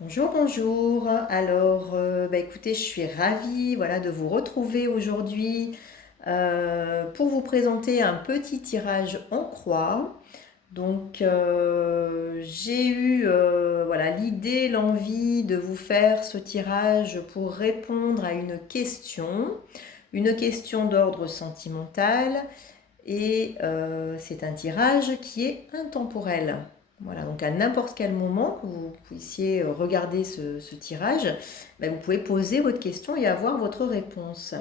Bonjour, bonjour. Alors, écoutez, je suis ravie, voilà, de vous retrouver aujourd'hui pour vous présenter un petit tirage en croix. Donc, j'ai eu voilà, l'idée, l'envie de vous faire ce tirage pour répondre à une question d'ordre sentimental, et c'est un tirage qui est intemporel. Voilà, donc à n'importe quel moment que vous puissiez regarder ce tirage, vous pouvez poser votre question et avoir votre réponse.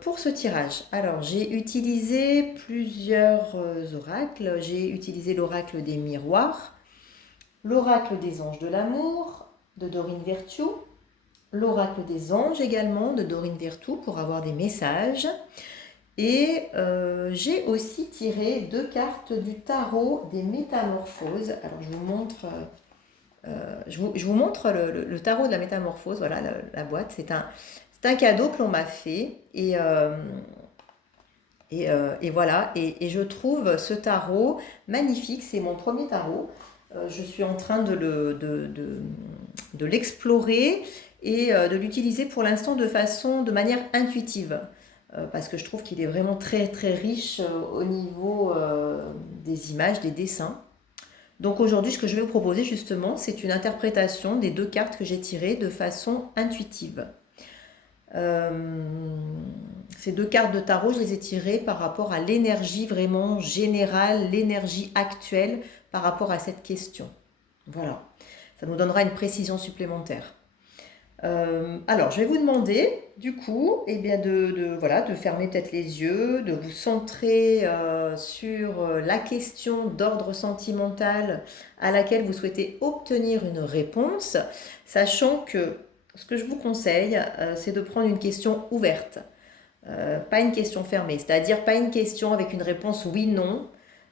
Pour ce tirage, alors j'ai utilisé plusieurs oracles. J'ai utilisé l'oracle des miroirs, l'oracle des anges de l'amour de Dorine Virtue, l'oracle des anges également de Dorine Virtue pour avoir des messages. Et j'ai aussi tiré deux cartes du tarot des métamorphoses. Alors je vous montre, je vous montre le tarot de la métamorphose, voilà la boîte. C'est un cadeau que l'on m'a fait. Et voilà, et je trouve ce tarot magnifique. C'est mon premier tarot. Je suis en train de l'explorer et de l'utiliser pour l'instant de manière intuitive. Parce que je trouve qu'il est vraiment très très riche au niveau des images, des dessins. Donc aujourd'hui, ce que je vais vous proposer justement, c'est une interprétation des deux cartes que j'ai tirées de façon intuitive. Euh, Ces deux cartes de tarot, je les ai tirées par rapport à l'énergie vraiment générale, l'énergie actuelle par rapport à cette question. Voilà, ça nous donnera une précision supplémentaire. Alors, je vais vous demander, du coup, voilà, de fermer peut-être les yeux, de vous centrer sur la question d'ordre sentimental à laquelle vous souhaitez obtenir une réponse, sachant que ce que je vous conseille, c'est de prendre une question ouverte, pas une question fermée, c'est-à-dire pas une question avec une réponse oui-non,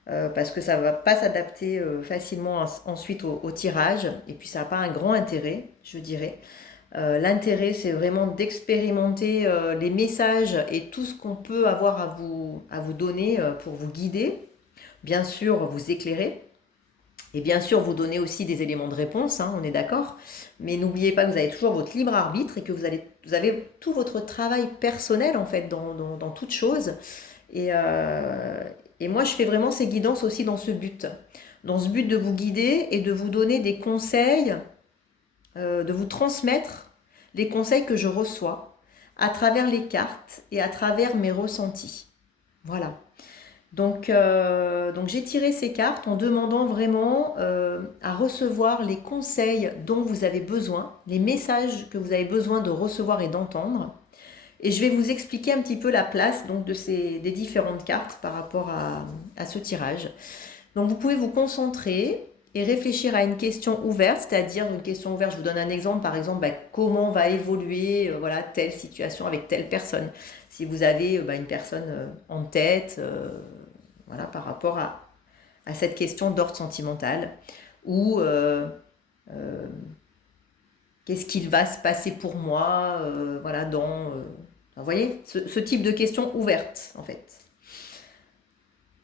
parce que ça ne va pas s'adapter facilement ensuite au tirage, et puis ça n'a pas un grand intérêt, je dirais. L'intérêt, c'est vraiment d'expérimenter les messages et tout ce qu'on peut avoir à vous donner pour vous guider, bien sûr vous éclairer, et bien sûr vous donner aussi des éléments de réponse, hein, on est d'accord. Mais n'oubliez pas que vous avez toujours votre libre arbitre et que vous avez tout votre travail personnel en fait dans toute chose. Et, euh, et moi, je fais vraiment ces guidances aussi dans ce but de vous guider et de vous donner des conseils, de vous transmettre les conseils que je reçois à travers les cartes et à travers mes ressentis. Voilà. Donc j'ai tiré ces cartes en demandant vraiment à recevoir les conseils dont vous avez besoin, les messages que vous avez besoin de recevoir et d'entendre. Et je vais vous expliquer un petit peu la place donc, des différentes cartes par rapport à ce tirage. Donc vous pouvez vous concentrer et réfléchir à une question ouverte, c'est-à-dire une question ouverte, je vous donne un exemple, par exemple, comment va évoluer voilà, telle situation avec telle personne. Si vous avez une personne en tête, voilà, par rapport à cette question d'ordre sentimental, ou euh, qu'est-ce qu'il va se passer pour moi, voilà, vous voyez, ce type de question ouverte, en fait.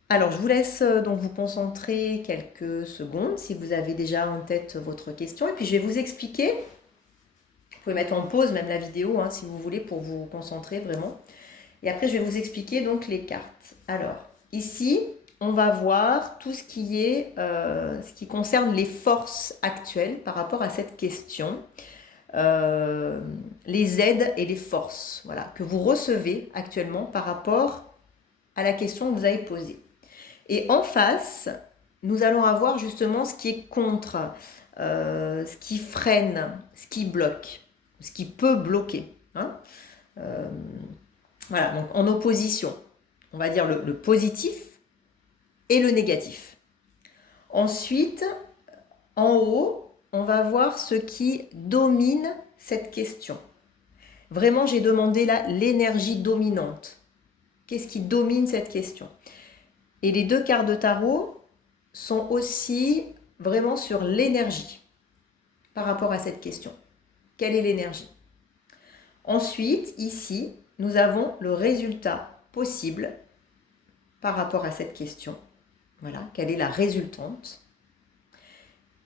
Alors, je vous laisse donc vous concentrer quelques secondes si vous avez déjà en tête votre question. Et puis, je vais vous expliquer. Vous pouvez mettre en pause même la vidéo hein, si vous voulez pour vous concentrer vraiment. Et après, je vais vous expliquer donc les cartes. Alors, ici, on va voir tout ce ce qui concerne les forces actuelles par rapport à cette question. Les aides et les forces voilà, que vous recevez actuellement par rapport à la question que vous avez posée. Et en face, nous allons avoir justement ce qui est contre, ce qui freine, ce qui bloque, ce qui peut bloquer. Hein. Euh, voilà, donc en opposition, on va dire le positif et le négatif. Ensuite, en haut, on va voir ce qui domine cette question. Vraiment, j'ai demandé là l'énergie dominante. Qu'est-ce qui domine cette question? Et les deux cartes de tarot sont aussi vraiment sur l'énergie par rapport à cette question. Quelle est l'énergie? Ensuite, ici, nous avons le résultat possible par rapport à cette question. Voilà, quelle est la résultante?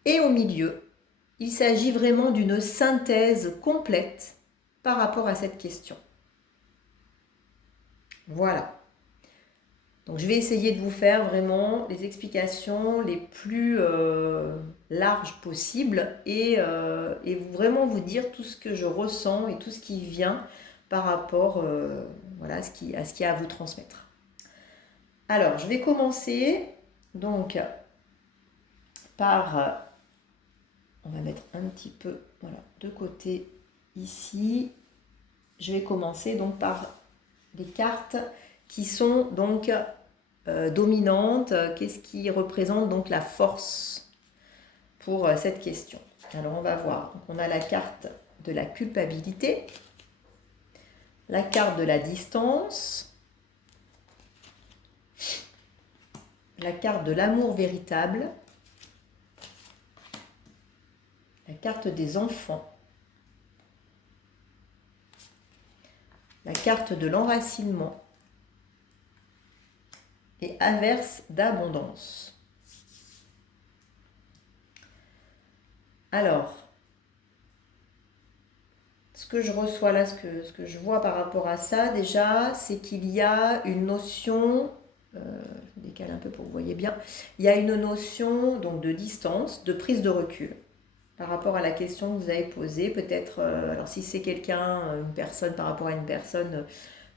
Et au milieu, il s'agit vraiment d'une synthèse complète par rapport à cette question. Voilà. Donc je vais essayer de vous faire vraiment les explications les plus larges possibles et vraiment vous dire tout ce que je ressens et tout ce qui vient par rapport voilà, à ce qu'il y a à vous transmettre. Alors, je vais commencer donc par, on va mettre un petit peu voilà, de côté ici. Je vais commencer donc par les cartes qui sont donc dominantes. Qu'est-ce qui représente donc la force pour cette question? Alors, on va voir. Donc, on a la carte de la culpabilité, la carte de la distance, la carte de l'amour véritable, la carte des enfants, la carte de l'enracinement et averse d'abondance. Alors, ce que je reçois là, ce que je vois par rapport à ça, déjà, c'est qu'il y a une notion, je décale un peu pour que vous voyez bien, il y a une notion donc, de distance, de prise de recul par rapport à la question que vous avez posée. Peut-être, alors si c'est quelqu'un, une personne par rapport à une personne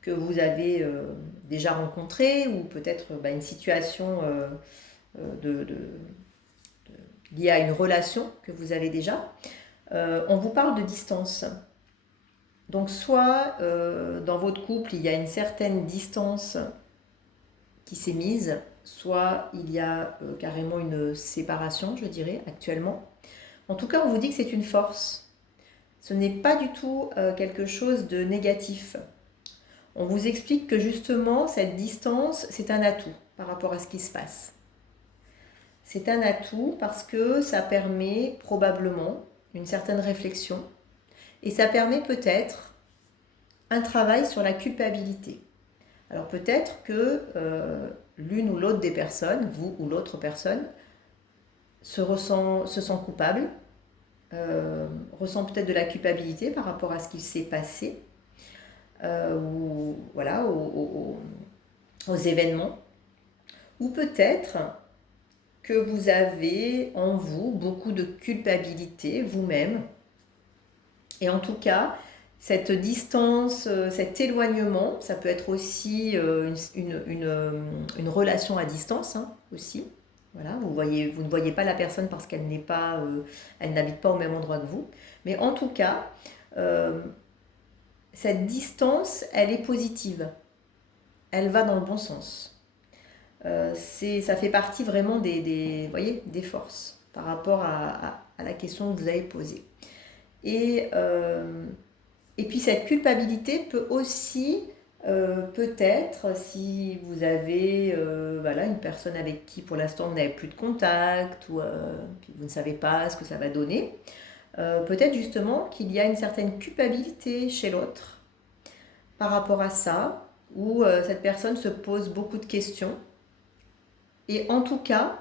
que vous avez déjà rencontrée, ou peut-être une situation liée à une relation que vous avez déjà, on vous parle de distance. Donc soit dans votre couple, il y a une certaine distance qui s'est mise, soit il y a carrément une séparation, je dirais, actuellement. En tout cas, on vous dit que c'est une force. Ce n'est pas du tout quelque chose de négatif. On vous explique que justement, cette distance, c'est un atout par rapport à ce qui se passe. C'est un atout parce que ça permet probablement une certaine réflexion et ça permet peut-être un travail sur la culpabilité. Alors peut-être que l'une ou l'autre des personnes, vous ou l'autre personne, se sent coupable, ressent peut-être de la culpabilité par rapport à ce qui s'est passé, ou voilà, aux événements, ou peut-être que vous avez en vous beaucoup de culpabilité vous-même, et en tout cas, cette distance, cet éloignement, ça peut être aussi une relation à distance hein, aussi. Voilà, vous ne voyez pas la personne parce qu'elle elle n'habite pas au même endroit que vous. Mais en tout cas, cette distance, elle est positive. Elle va dans le bon sens. Ça fait partie vraiment des forces par rapport à la question que vous avez posée. Et puis cette culpabilité peut aussi, peut-être, si vous avez voilà, une personne avec qui pour l'instant vous n'avez plus de contact, ou puis vous ne savez pas ce que ça va donner, peut-être justement qu'il y a une certaine culpabilité chez l'autre par rapport à ça, où cette personne se pose beaucoup de questions. Et en tout cas,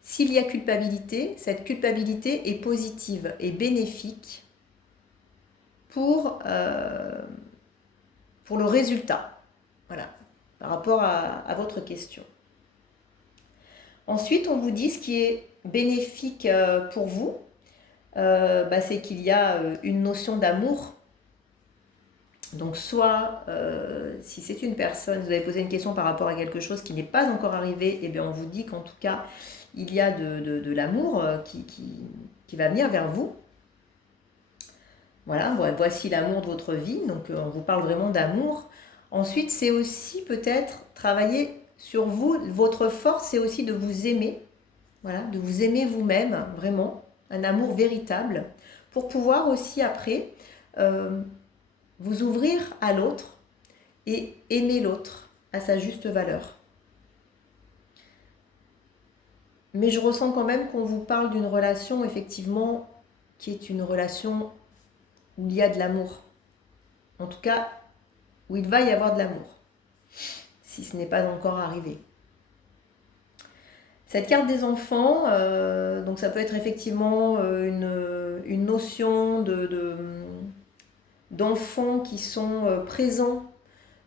s'il y a culpabilité, cette culpabilité est positive et bénéfique pour le résultat. Voilà, par rapport à votre question. Ensuite, on vous dit ce qui est bénéfique pour vous, c'est qu'il y a une notion d'amour. Donc soit, si c'est une personne, vous avez posé une question par rapport à quelque chose qui n'est pas encore arrivé, et bien on vous dit qu'en tout cas, il y a de l'amour qui va venir vers vous. Voilà, voici l'amour de votre vie, donc on vous parle vraiment d'amour. Ensuite, c'est aussi peut-être travailler sur vous, votre force, c'est aussi de vous aimer, voilà, de vous aimer vous-même, vraiment, un amour véritable, pour pouvoir aussi après vous ouvrir à l'autre et aimer l'autre à sa juste valeur. Mais je ressens quand même qu'on vous parle d'une relation, effectivement, qui est une relation où il y a de l'amour. En tout cas, où il va y avoir de l'amour, si ce n'est pas encore arrivé. Cette carte des enfants, donc ça peut être effectivement une notion d'enfants qui sont présents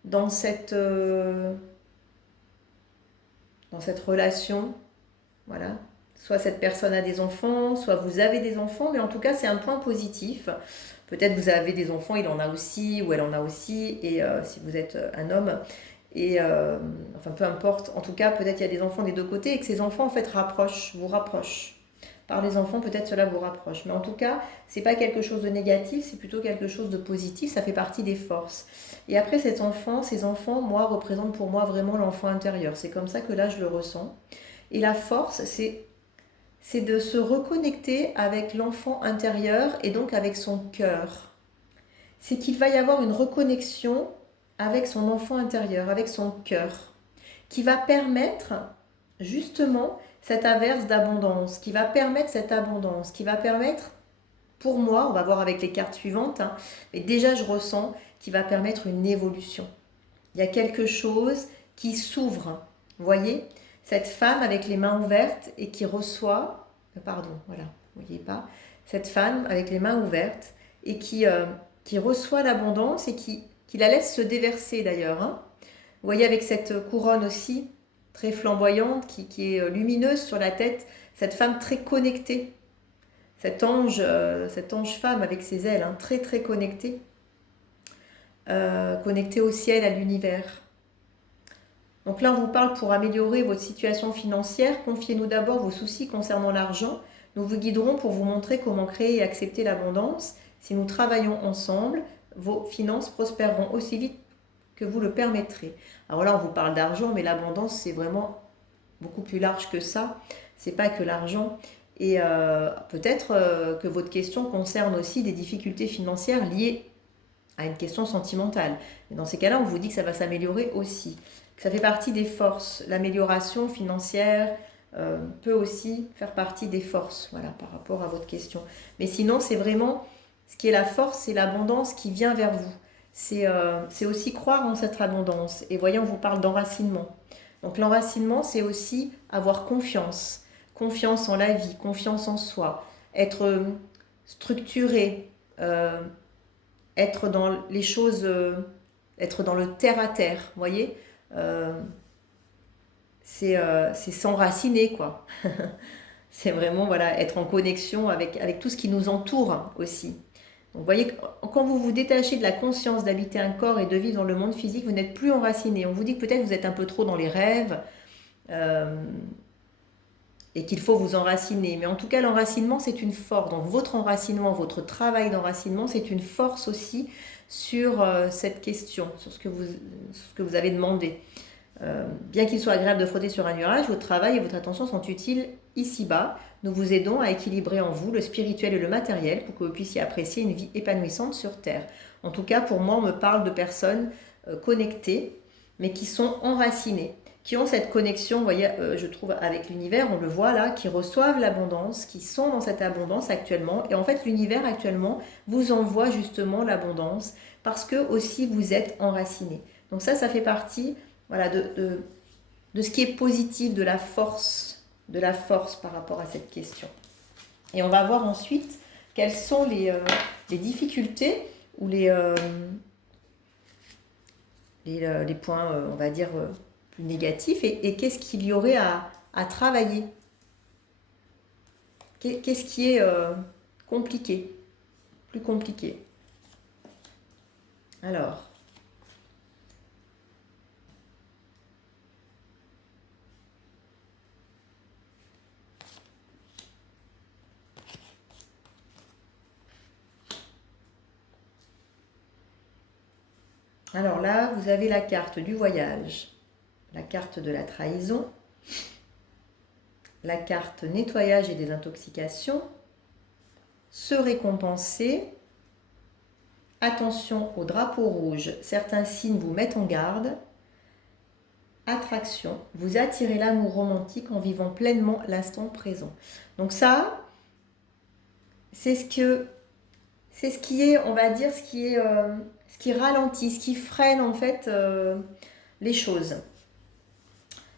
dans dans cette relation. Voilà. Soit cette personne a des enfants, soit vous avez des enfants, mais en tout cas c'est un point positif. Peut-être vous avez des enfants, il en a aussi, ou elle en a aussi, et si vous êtes un homme, et enfin peu importe, en tout cas peut-être il y a des enfants des deux côtés, et que ces enfants en fait vous rapprochent. Par les enfants, peut-être cela vous rapproche. Mais en tout cas, c'est pas quelque chose de négatif, c'est plutôt quelque chose de positif, ça fait partie des forces. Et après ces enfants, moi, représentent pour moi vraiment l'enfant intérieur. C'est comme ça que là, je le ressens. Et la force, c'est de se reconnecter avec l'enfant intérieur et donc avec son cœur. C'est qu'il va y avoir une reconnexion avec son enfant intérieur, avec son cœur, qui va permettre justement cette averse d'abondance, qui va permettre cette abondance, qui va permettre, pour moi, on va voir avec les cartes suivantes, hein, mais déjà je ressens qu'il va permettre une évolution. Il y a quelque chose qui s'ouvre, vous voyez, cette femme avec les mains ouvertes et qui reçoit, pardon, voilà, vous voyez pas, cette femme avec les mains ouvertes et qui reçoit l'abondance et qui la laisse se déverser d'ailleurs. Hein. Vous voyez avec cette couronne aussi, très flamboyante, qui est lumineuse sur la tête, cette femme très connectée, cet ange femme avec ses ailes, hein, très très connectée, connectée au ciel, à l'univers. Donc là, on vous parle pour améliorer votre situation financière. Confiez-nous d'abord vos soucis concernant l'argent. Nous vous guiderons pour vous montrer comment créer et accepter l'abondance. Si nous travaillons ensemble, vos finances prospéreront aussi vite que vous le permettrez. Alors là, on vous parle d'argent, mais l'abondance, c'est vraiment beaucoup plus large que ça. C'est pas que l'argent. Et peut-être que votre question concerne aussi des difficultés financières liées à une question sentimentale. Et dans ces cas-là, on vous dit que ça va s'améliorer aussi. Que ça fait partie des forces. L'amélioration financière peut aussi faire partie des forces, voilà, par rapport à votre question. Mais sinon, c'est vraiment, ce qui est la force, c'est l'abondance qui vient vers vous. C'est aussi croire en cette abondance. Et voyez, on vous parle d'enracinement. Donc l'enracinement, c'est aussi avoir confiance. Confiance en la vie, confiance en soi. Être structuré, être dans les choses, être dans le terre à terre, vous voyez, c'est s'enraciner, quoi. C'est vraiment, voilà, être en connexion avec tout ce qui nous entoure aussi. Donc, vous voyez, quand vous vous détachez de la conscience d'habiter un corps et de vivre dans le monde physique, vous n'êtes plus enraciné. On vous dit que peut-être vous êtes un peu trop dans les rêves et qu'il faut vous enraciner. Mais en tout cas, l'enracinement, c'est une force. Donc, votre enracinement, votre travail d'enracinement, c'est une force aussi sur cette question, sur ce que vous avez demandé. Bien qu'il soit agréable de frotter sur un nuage, votre travail et votre attention sont utiles ici-bas. Nous vous aidons à équilibrer en vous le spirituel et le matériel pour que vous puissiez apprécier une vie épanouissante sur Terre. En tout cas, pour moi, on me parle de personnes connectées, mais qui sont enracinées, qui ont cette connexion, vous voyez, je trouve, avec l'univers, on le voit là, qui reçoivent l'abondance, qui sont dans cette abondance actuellement. Et en fait, l'univers actuellement vous envoie justement l'abondance parce que aussi vous êtes enracinés. Donc ça fait partie, voilà, de ce qui est positif, de la force par rapport à cette question. Et on va voir ensuite quelles sont les difficultés ou les points, on va dire, plus négatifs et qu'est-ce qu'il y aurait à travailler. Qu'est-ce qui est compliqué, plus compliqué. Alors là, vous avez la carte du voyage, la carte de la trahison, la carte nettoyage et désintoxication, se récompenser, attention au drapeau rouge, certains signes vous mettent en garde, attraction, vous attirez l'amour romantique en vivant pleinement l'instant présent. Donc ça, c'est ce qui est, on va dire, ce qui ralentit, ce qui freine en fait les choses.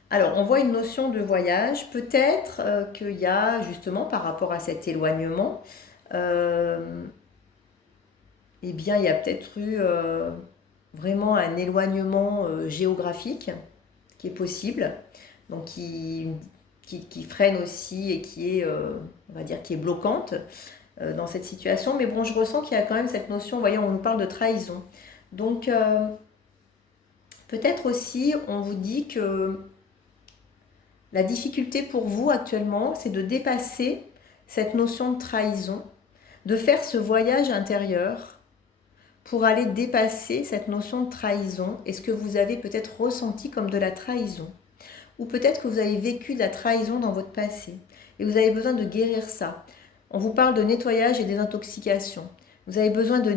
Alors, on voit une notion de voyage. Peut-être qu'il y a justement par rapport à cet éloignement, euh, eh bien, il y a peut-être eu vraiment un éloignement géographique qui est possible, donc qui freine aussi et qui est, on va dire, qui est bloquante dans cette situation. Mais bon, je ressens qu'il y a quand même cette notion, voyez, on nous parle de trahison. Donc, peut-être aussi, on vous dit que la difficulté pour vous actuellement, c'est de dépasser cette notion de trahison, de faire ce voyage intérieur pour aller dépasser cette notion de trahison et ce que vous avez peut-être ressenti comme de la trahison. Ou peut-être que vous avez vécu de la trahison dans votre passé et vous avez besoin de guérir ça. On vous parle de nettoyage et désintoxication. Vous avez besoin de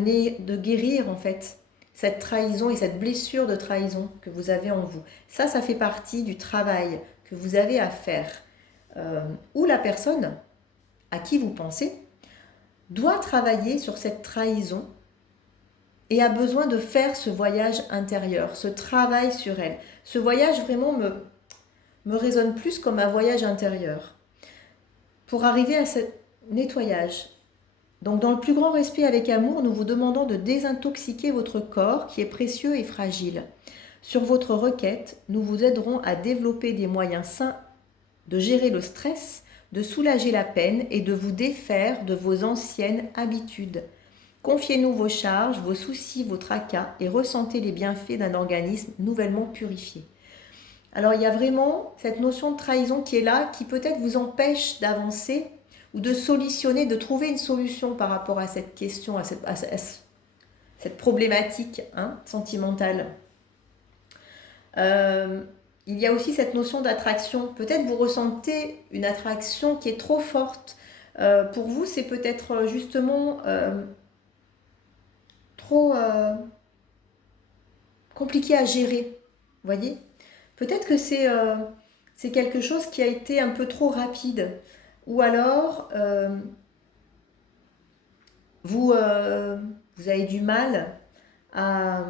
guérir en fait cette trahison et cette blessure de trahison que vous avez en vous. Ça fait partie du travail que vous avez à faire. Ou la personne à qui vous pensez doit travailler sur cette trahison et a besoin de faire ce voyage intérieur, ce travail sur elle. Ce voyage vraiment me résonne plus comme un voyage intérieur. Pour arriver à ce nettoyage. Donc dans le plus grand respect avec amour, nous vous demandons de désintoxiquer votre corps qui est précieux et fragile. Sur votre requête, nous vous aiderons à développer des moyens sains de gérer le stress, de soulager la peine et de vous défaire de vos anciennes habitudes. Confiez-nous vos charges, vos soucis, vos tracas et ressentez les bienfaits d'un organisme nouvellement purifié. Alors il y a vraiment cette notion de trahison qui est là, qui peut-être vous empêche d'avancer ou de solutionner, de trouver une solution par rapport à cette question, à cette problématique sentimentale. Il y a aussi cette notion d'attraction. Peut-être vous ressentez une attraction qui est trop forte. Pour vous, c'est peut-être justement trop compliqué à gérer. Vous voyez ? Peut-être que c'est quelque chose qui a été un peu trop rapide. Ou alors, vous avez du mal à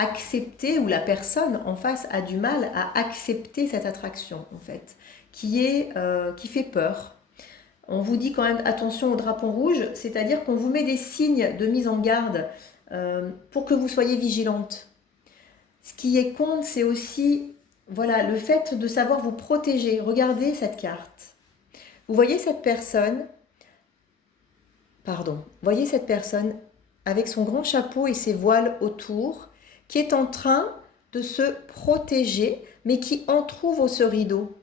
accepter, ou la personne en face a du mal à accepter cette attraction, en fait, qui fait peur. On vous dit quand même attention au drapeau rouge, c'est-à-dire qu'on vous met des signes de mise en garde pour que vous soyez vigilante. Ce qui est compte, c'est aussi le fait de savoir vous protéger. Regardez cette carte. Vous voyez cette personne, avec son grand chapeau et ses voiles autour, qui est en train de se protéger, mais qui entrouvre ce rideau.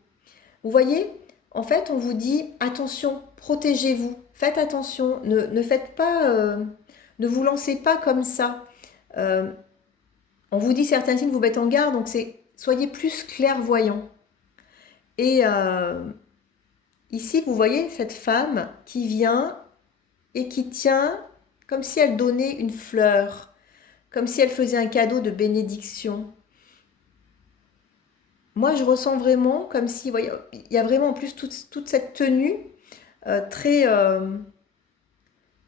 Vous voyez, en fait, on vous dit attention, protégez-vous, faites attention, ne faites pas, ne vous lancez pas comme ça. On vous dit certains signes vous mettent en garde, donc soyez plus clairvoyants. Et ici, vous voyez cette femme qui vient et qui tient comme si elle donnait une fleur, comme si elle faisait un cadeau de bénédiction. Moi, je ressens vraiment comme si, vous voyez, il y a vraiment en plus toute cette tenue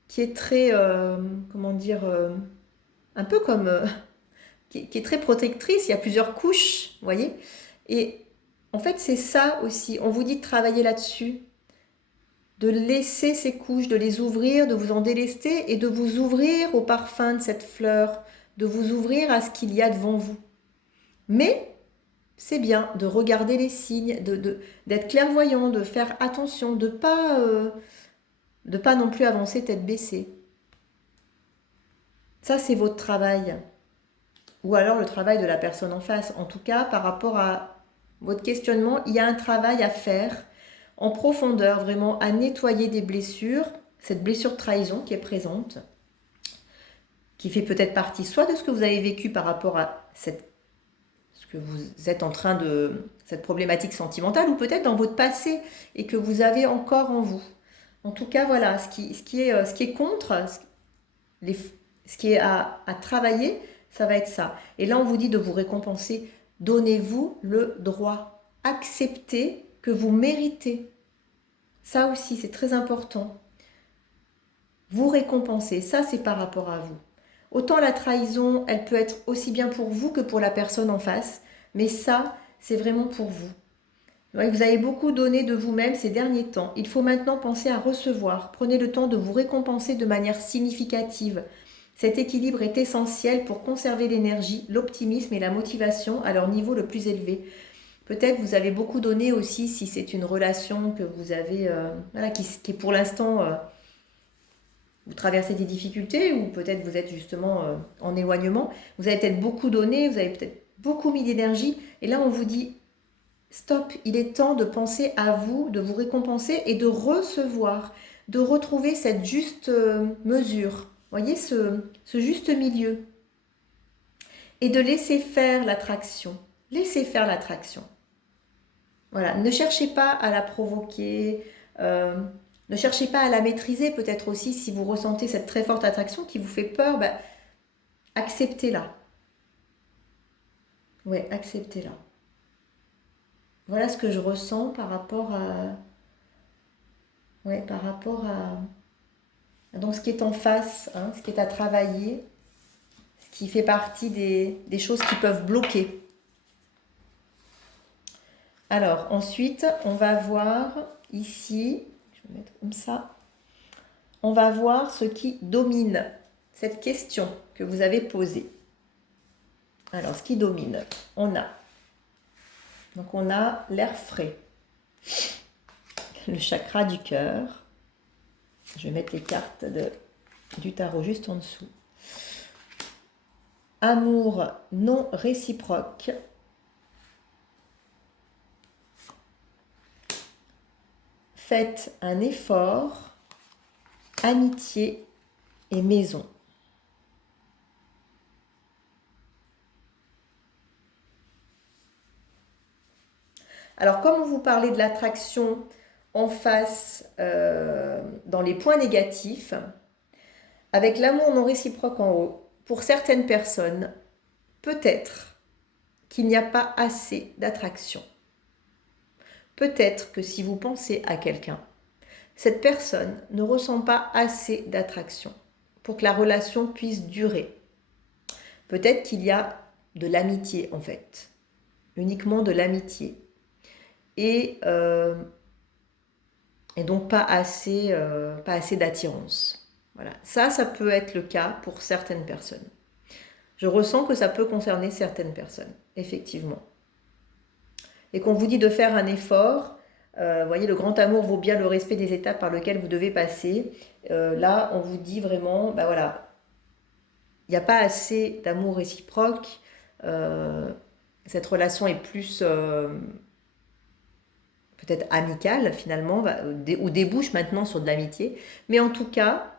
qui est très, comment dire, un peu comme, qui est très protectrice. Il y a plusieurs couches, vous voyez. Et en fait, c'est ça aussi. On vous dit de travailler là-dessus, de laisser ces couches, de les ouvrir, de vous en délester et de vous ouvrir au parfum de cette fleur, de vous ouvrir à ce qu'il y a devant vous. Mais c'est bien de regarder les signes, d'être clairvoyant, de faire attention, de pas non plus avancer tête baissée. Ça, c'est votre travail. Ou alors le travail de la personne en face. En tout cas, par rapport à votre questionnement, il y a un travail à faire en profondeur, vraiment à nettoyer des blessures, cette blessure de trahison qui est présente, qui fait peut-être partie soit de ce que vous avez vécu par rapport à ce que vous êtes en train de, cette problématique sentimentale, ou peut-être dans votre passé et que vous avez encore en vous. En tout cas, voilà, ce qui est contre, ce qui est à travailler, ça va être ça. Et là, on vous dit de vous récompenser. Donnez-vous le droit. Acceptez que vous méritez. Ça aussi, c'est très important. Vous récompenser, ça c'est par rapport à vous. Autant la trahison, elle peut être aussi bien pour vous que pour la personne en face, mais ça, c'est vraiment pour vous. Ouais, vous avez beaucoup donné de vous-même ces derniers temps. Il faut maintenant penser à recevoir. Prenez le temps de vous récompenser de manière significative. Cet équilibre est essentiel pour conserver l'énergie, l'optimisme et la motivation à leur niveau le plus élevé. Peut-être vous avez beaucoup donné aussi si c'est une relation que vous avez, voilà, qui est pour l'instant, vous traversez des difficultés ou peut-être vous êtes justement en éloignement. Vous avez peut-être beaucoup donné, vous avez peut-être beaucoup mis d'énergie. Et là, on vous dit, stop, il est temps de penser à vous, de vous récompenser et de recevoir, de retrouver cette juste mesure. Voyez, ce juste milieu. Et de laisser faire l'attraction. Laissez faire l'attraction. Voilà, ne cherchez pas à la provoquer, ne cherchez pas à la maîtriser peut-être aussi si vous ressentez cette très forte attraction qui vous fait peur, ben, acceptez-la. Ouais, acceptez-la. Voilà ce que je ressens par rapport à, ouais, par rapport à donc ce qui est en face, hein, ce qui est à travailler, ce qui fait partie des choses qui peuvent bloquer. Alors ensuite, on va voir ici, je vais mettre comme ça, on va voir ce qui domine cette question que vous avez posée. Alors, ce qui domine, on a l'air frais, le chakra du cœur. Je vais mettre les cartes du tarot juste en dessous. Amour non réciproque. Faites un effort. Amitié et maison. Alors, comme on vous parlait de l'attraction en face dans les points négatifs, avec l'amour non réciproque en haut, pour certaines personnes, peut-être qu'il n'y a pas assez d'attraction. Peut-être que si vous pensez à quelqu'un, cette personne ne ressent pas assez d'attraction pour que la relation puisse durer. Peut-être qu'il y a de l'amitié en fait, uniquement de l'amitié. Et donc pas assez d'attirance. Voilà. Ça peut être le cas pour certaines personnes. Je ressens que ça peut concerner certaines personnes, effectivement. Et qu'on vous dit de faire un effort. Vous voyez, le grand amour vaut bien le respect des étapes par lesquelles vous devez passer. Là, on vous dit vraiment, ben voilà, il n'y a pas assez d'amour réciproque. Cette relation est plus peut-être amicale finalement, ou débouche maintenant sur de l'amitié. Mais en tout cas,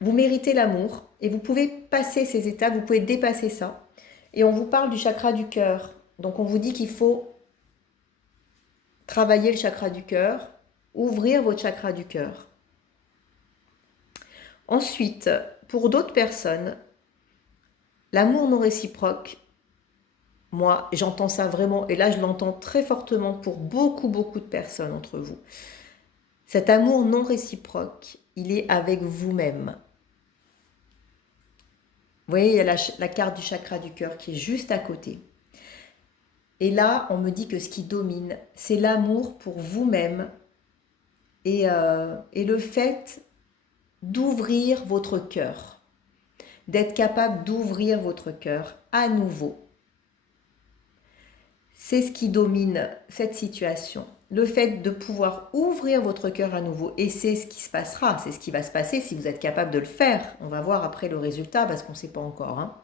vous méritez l'amour et vous pouvez passer ces étapes, vous pouvez dépasser ça. Et on vous parle du chakra du cœur. Donc on vous dit qu'il faut travailler le chakra du cœur, ouvrir votre chakra du cœur. Ensuite, pour d'autres personnes, l'amour non réciproque, moi j'entends ça vraiment, et là je l'entends très fortement pour beaucoup de personnes entre vous. Cet amour non réciproque, il est avec vous-même. Vous voyez, il y a la carte du chakra du cœur qui est juste à côté. Et là, on me dit que ce qui domine, c'est l'amour pour vous-même et le fait d'ouvrir votre cœur, d'être capable d'ouvrir votre cœur à nouveau. C'est ce qui domine cette situation. Le fait de pouvoir ouvrir votre cœur à nouveau. Et c'est ce qui se passera, c'est ce qui va se passer si vous êtes capable de le faire. On va voir après le résultat parce qu'on ne sait pas encore. Hein.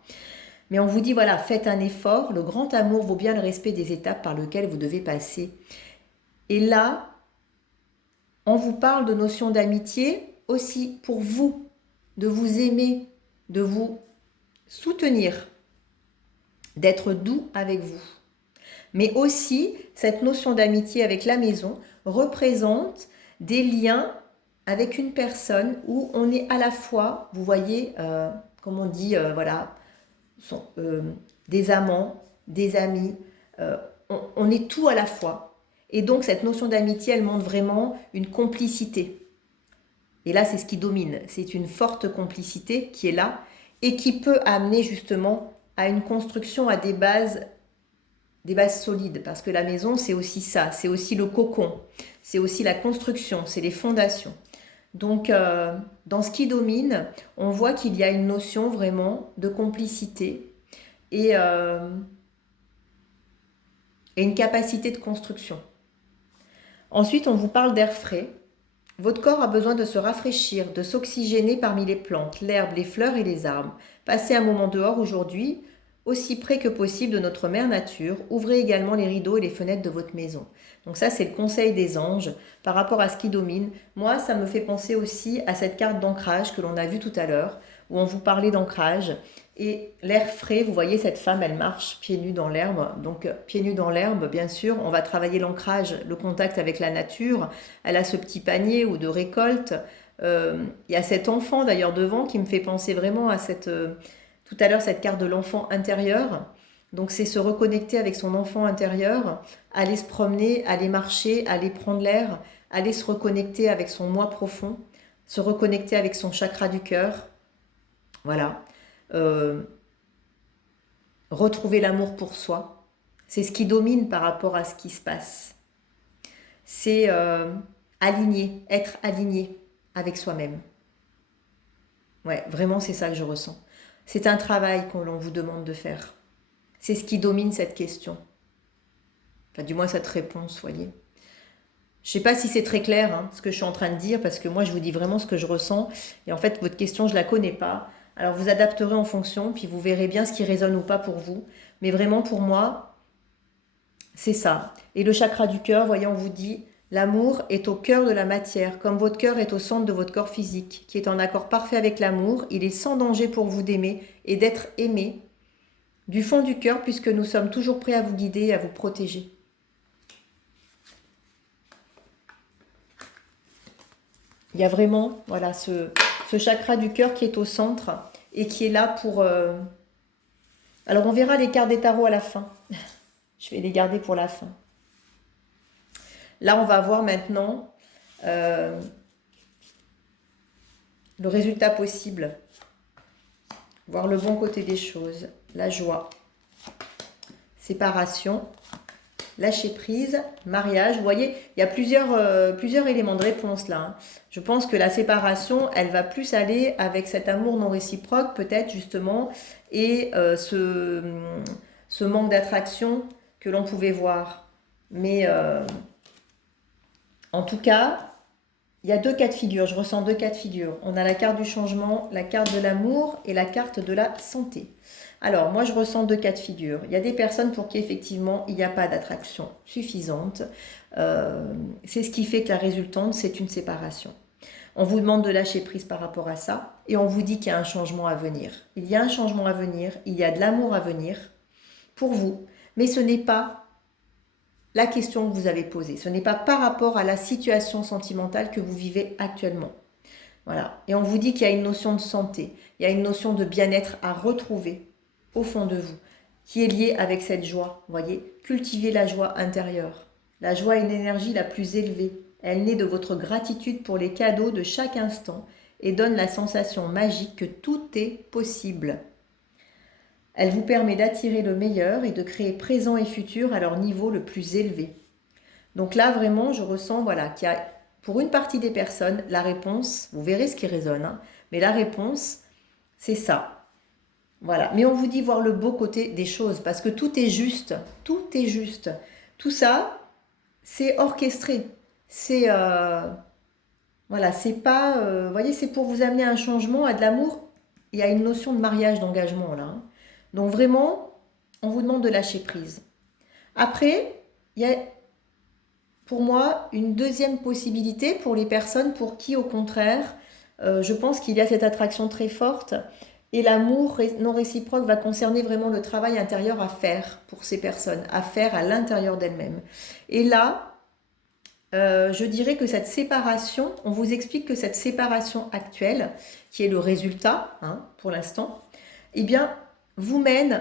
Mais on vous dit, voilà, faites un effort. Le grand amour vaut bien le respect des étapes par lesquelles vous devez passer. Et là, on vous parle de notion d'amitié aussi pour vous, de vous aimer, de vous soutenir, d'être doux avec vous. Mais aussi, cette notion d'amitié avec la maison représente des liens avec une personne où on est à la fois, vous voyez, comme on dit, voilà, des amants, des amis, on est tout à la fois. Et donc, cette notion d'amitié, elle montre vraiment une complicité. Et là, c'est ce qui domine. C'est une forte complicité qui est là et qui peut amener justement à une construction à des bases des bases solides, parce que la maison, c'est aussi ça, c'est aussi le cocon, c'est aussi la construction, c'est les fondations. Donc, dans ce qui domine, on voit qu'il y a une notion vraiment de complicité et, euh, et une capacité de construction. Ensuite, on vous parle d'air frais. Votre corps a besoin de se rafraîchir, de s'oxygéner parmi les plantes, l'herbe, les fleurs et les arbres. Passez un moment dehors aujourd'hui, aussi près que possible de notre mère nature. Ouvrez également les rideaux et les fenêtres de votre maison. Donc ça, c'est le conseil des anges par rapport à ce qui domine. Moi, ça me fait penser aussi à cette carte d'ancrage que l'on a vue tout à l'heure, où on vous parlait d'ancrage. Et l'air frais, vous voyez, cette femme, elle marche pieds nus dans l'herbe. Donc, pieds nus dans l'herbe, bien sûr, on va travailler l'ancrage, le contact avec la nature. Elle a ce petit panier ou de récolte. Il y a cet enfant, d'ailleurs, devant, qui me fait penser vraiment à tout à l'heure, cette carte de l'enfant intérieur. Donc, c'est se reconnecter avec son enfant intérieur, aller se promener, aller marcher, aller prendre l'air, aller se reconnecter avec son moi profond, se reconnecter avec son chakra du cœur. Voilà. Euh, Retrouver l'amour pour soi. C'est ce qui domine par rapport à ce qui se passe. C'est être aligné avec soi-même. Ouais, vraiment, c'est ça que je ressens. C'est un travail qu'on l'on vous demande de faire. C'est ce qui domine cette question. Enfin, du moins cette réponse, voyez. Je ne sais pas si c'est très clair, ce que je suis en train de dire, parce que moi, je vous dis vraiment ce que je ressens. Et en fait, votre question, je ne la connais pas. Alors, vous adapterez en fonction, puis vous verrez bien ce qui résonne ou pas pour vous. Mais vraiment, pour moi, c'est ça. Et le chakra du cœur, voyez, on vous dit, l'amour est au cœur de la matière, comme votre cœur est au centre de votre corps physique, qui est en accord parfait avec l'amour. Il est sans danger pour vous d'aimer et d'être aimé du fond du cœur, puisque nous sommes toujours prêts à vous guider et à vous protéger. Il y a vraiment voilà, ce chakra du cœur qui est au centre et qui est là pour... Alors on verra les cartes des tarots à la fin. Je vais les garder pour la fin. Là, on va voir maintenant le résultat possible. Voir le bon côté des choses. La joie. Séparation. Lâcher prise, mariage. Vous voyez, il y a plusieurs éléments de réponse là. Je pense que la séparation, elle va plus aller avec cet amour non réciproque, peut-être justement, et ce manque d'attraction que l'on pouvait voir. Mais en tout cas, il y a deux cas de figure. Je ressens deux cas de figure. On a la carte du changement, la carte de l'amour et la carte de la santé. Alors, moi, je ressens deux cas de figure. Il y a des personnes pour qui, effectivement, il n'y a pas d'attraction suffisante. C'est ce qui fait que la résultante, c'est une séparation. On vous demande de lâcher prise par rapport à ça et on vous dit qu'il y a un changement à venir. Il y a un changement à venir, il y a de l'amour à venir pour vous, mais ce n'est pas la question que vous avez posée. Ce n'est pas par rapport à la situation sentimentale que vous vivez actuellement. Voilà. Et on vous dit qu'il y a une notion de santé, il y a une notion de bien-être à retrouver au fond de vous, qui est liée avec cette joie. Vous voyez, cultivez la joie intérieure. La joie est une énergie la plus élevée. Elle naît de votre gratitude pour les cadeaux de chaque instant et donne la sensation magique que tout est possible. Elle vous permet d'attirer le meilleur et de créer présent et futur à leur niveau le plus élevé. Donc là, vraiment, je ressens voilà, qu'il y a, pour une partie des personnes, la réponse, vous verrez ce qui résonne, mais la réponse, c'est ça. Voilà, mais on vous dit voir le beau côté des choses, parce que tout est juste, tout est juste. Tout ça, c'est orchestré. C'est, voilà, c'est pas, vous voyez, c'est pour vous amener à un changement, à de l'amour. Il y a une notion de mariage, d'engagement là. Donc vraiment, on vous demande de lâcher prise. Après, il y a pour moi une deuxième possibilité pour les personnes pour qui, au contraire, je pense qu'il y a cette attraction très forte et l'amour non réciproque va concerner vraiment le travail intérieur à faire pour ces personnes, à faire à l'intérieur d'elles-mêmes. Et là, je dirais que cette séparation, on vous explique que cette séparation actuelle, qui est le résultat pour l'instant, eh bien, vous mène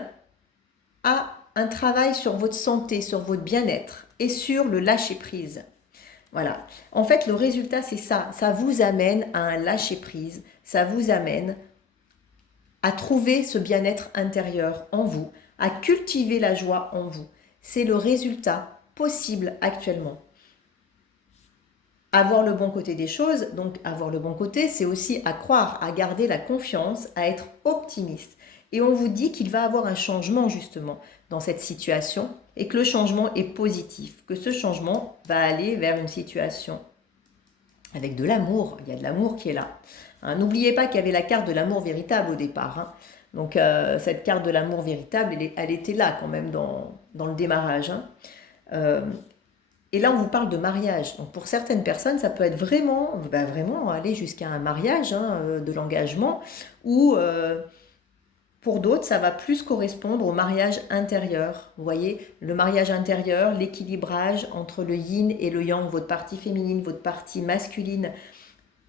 à un travail sur votre santé, sur votre bien-être et sur le lâcher-prise. Voilà. En fait, le résultat, c'est ça. Ça vous amène à un lâcher-prise. Ça vous amène à trouver ce bien-être intérieur en vous, à cultiver la joie en vous. c'est le résultat possible actuellement. Avoir le bon côté des choses, donc avoir le bon côté, c'est aussi à croire, à garder la confiance, à être optimiste. Et on vous dit qu'il va y avoir un changement justement dans cette situation et que le changement est positif, que ce changement va aller vers une situation avec de l'amour. Il y a de l'amour qui est là. Hein, n'oubliez pas qu'il y avait la carte de l'amour véritable au départ. Hein. Donc cette carte de l'amour véritable, elle était là quand même dans le démarrage. Hein. Et là, on vous parle de mariage. Donc pour certaines personnes, ça peut être vraiment, vraiment aller jusqu'à un mariage, hein, de l'engagement, ou pour d'autres, ça va plus correspondre au mariage intérieur. Vous voyez, le mariage intérieur, l'équilibrage entre le yin et le yang, votre partie féminine, votre partie masculine.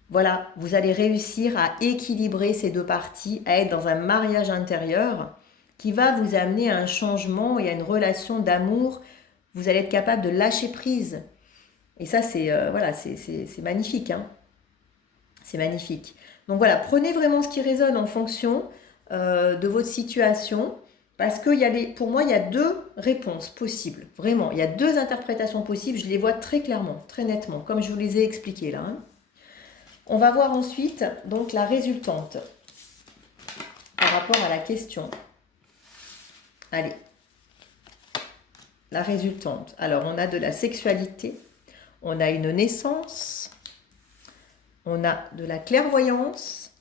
Voilà, vous allez réussir à équilibrer ces deux parties, à être dans un mariage intérieur qui va vous amener à un changement et à une relation d'amour. Vous allez être capable de lâcher prise. Et ça, c'est voilà, c'est magnifique. Hein. C'est magnifique. Donc voilà, prenez vraiment ce qui résonne en fonction de votre situation. Parce que pour moi, il y a deux réponses possibles. Vraiment, il y a deux interprétations possibles. Je les vois très clairement, très nettement, comme je vous les ai expliquées là. Hein. On va voir ensuite donc la résultante par rapport à la question. Allez. La résultante. Alors, on a de la sexualité, on a une naissance, on a de la clairvoyance,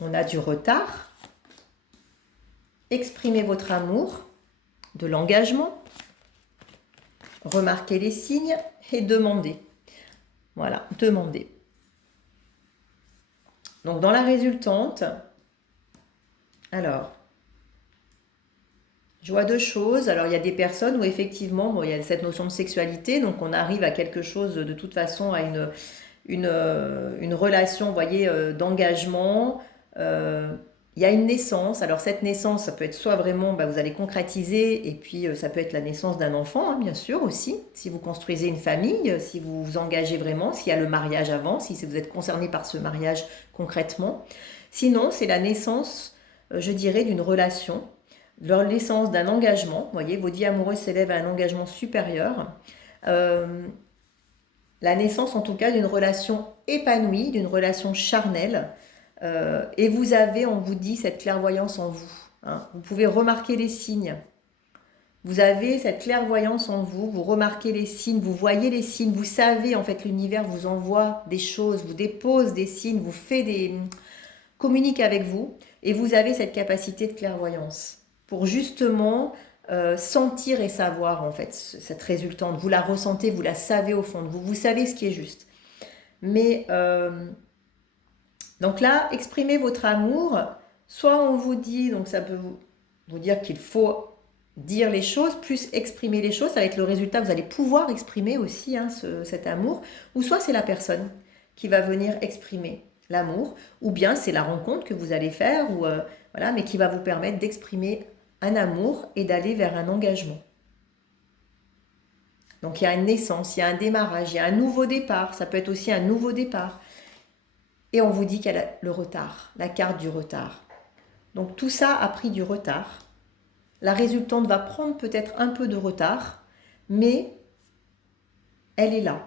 on a du retard. Exprimez votre amour, de l'engagement, remarquez les signes et demandez. Voilà, demandez. Donc, dans la résultante, alors, je vois deux choses. Alors, il y a des personnes où effectivement, bon, il y a cette notion de sexualité, donc on arrive à quelque chose de toute façon, à une relation, vous voyez, d'engagement. Il y a une naissance. Alors, cette naissance, ça peut être soit vraiment, vous allez concrétiser, et puis ça peut être la naissance d'un enfant, hein, bien sûr, aussi. Si vous construisez une famille, si vous vous engagez vraiment, s'il y a le mariage avant, si vous êtes concerné par ce mariage concrètement. Sinon, c'est la naissance, je dirais, d'une relation. Leur naissance d'un engagement, vous voyez, votre vie amoureuse s'élève à un engagement supérieur. La naissance, en tout cas, d'une relation épanouie, d'une relation charnelle. Et vous avez, on vous dit, cette clairvoyance en vous. Hein. Vous pouvez remarquer les signes. Vous avez cette clairvoyance en vous, vous remarquez les signes, vous voyez les signes, vous savez, en fait, l'univers vous envoie des choses, vous dépose des signes, communique avec vous, et vous avez cette capacité de clairvoyance pour justement sentir et savoir, en fait, cette résultante. Vous la ressentez, vous la savez au fond de vous, vous savez ce qui est juste. Mais, donc là, exprimez votre amour. Soit on vous dit, donc ça peut vous dire qu'il faut dire les choses, plus exprimer les choses, ça va être le résultat, vous allez pouvoir exprimer aussi hein, cet amour. Ou soit c'est la personne qui va venir exprimer l'amour, ou bien c'est la rencontre que vous allez faire, ou, voilà, mais qui va vous permettre d'exprimer un amour et d'aller vers un engagement. Donc il y a une naissance, il y a un démarrage, il y a un nouveau départ, ça peut être aussi un nouveau départ. Et on vous dit qu'il y a le retard, la carte du retard. Donc tout ça a pris du retard. La résultante va prendre peut-être un peu de retard, mais elle est là.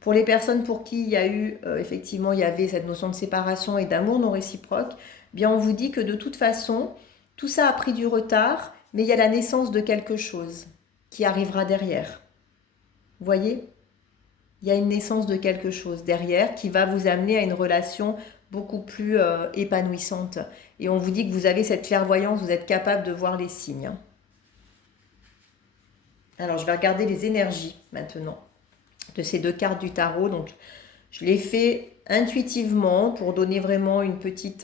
Pour les personnes pour qui il y a eu, effectivement, il y avait cette notion de séparation et d'amour non réciproque, bien on vous dit que de toute façon, tout ça a pris du retard, mais il y a la naissance de quelque chose qui arrivera derrière. Vous voyez ? Il y a une naissance de quelque chose derrière qui va vous amener à une relation beaucoup plus épanouissante. Et on vous dit que vous avez cette clairvoyance, vous êtes capable de voir les signes. Alors, je vais regarder les énergies maintenant de ces deux cartes du tarot. Donc, je l'ai fait intuitivement pour donner vraiment un petit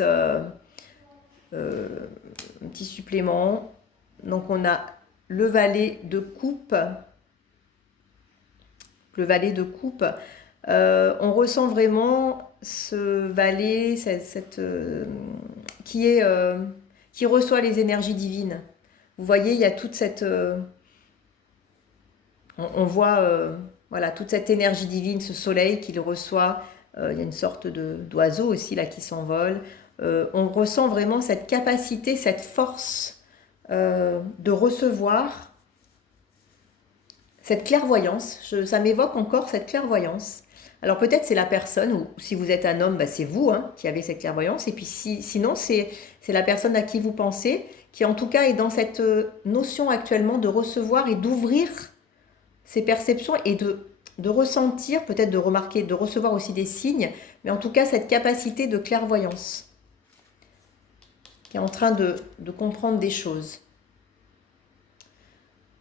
supplément. Donc, on a le valet de coupe. Le valet de coupe. On ressent vraiment ce valet qui reçoit les énergies divines. Vous voyez, il y a toute cette... on voit voilà, toute cette énergie divine, ce soleil qu'il reçoit. Il y a une sorte d'oiseau aussi là qui s'envole. On ressent vraiment cette capacité, cette force de recevoir cette clairvoyance, ça m'évoque encore cette clairvoyance. Alors peut-être c'est la personne, ou si vous êtes un homme, bah, c'est vous hein, qui avez cette clairvoyance, et puis sinon c'est la personne à qui vous pensez, qui en tout cas est dans cette notion actuellement de recevoir et d'ouvrir ses perceptions et de ressentir, peut-être de remarquer, de recevoir aussi des signes, mais en tout cas cette capacité de clairvoyance, qui est en train de comprendre des choses.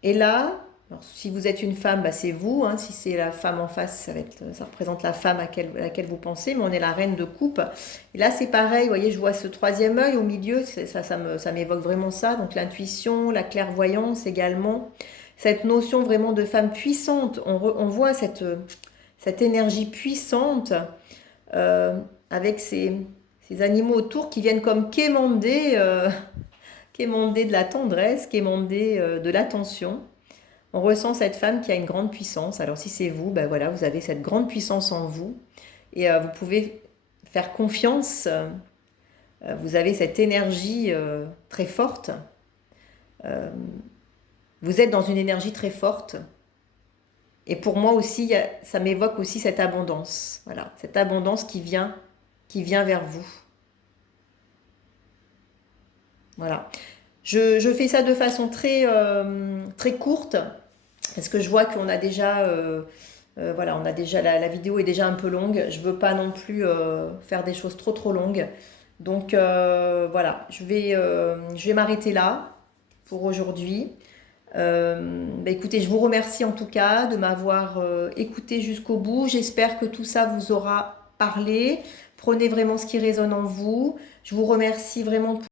Et là, alors, si vous êtes une femme, bah, c'est vous. Hein. Si c'est la femme en face, ça représente la femme à laquelle vous pensez. Mais on est la reine de coupe. Et là, c'est pareil. Vous voyez, je vois ce troisième œil au milieu. Ça m'évoque vraiment ça. Donc l'intuition, la clairvoyance également. Cette notion vraiment de femme puissante. On voit cette énergie puissante avec ces animaux autour qui viennent comme quémander de la tendresse, quémander de l'attention. On ressent cette femme qui a une grande puissance. Alors si c'est vous, ben voilà, vous avez cette grande puissance en vous et vous pouvez faire confiance. Vous avez cette énergie très forte. Vous êtes dans une énergie très forte. Et pour moi aussi, ça m'évoque aussi cette abondance. Voilà, cette abondance qui vient vers vous. Voilà. Je fais ça de façon très courte. Parce que je vois qu'on a déjà, voilà, la vidéo est déjà un peu longue. Je veux pas non plus faire des choses trop longues. Donc voilà, je vais m'arrêter là pour aujourd'hui. Bah, écoutez, je vous remercie en tout cas de m'avoir écouté jusqu'au bout. J'espère que tout ça vous aura parlé. Prenez vraiment ce qui résonne en vous. Je vous remercie vraiment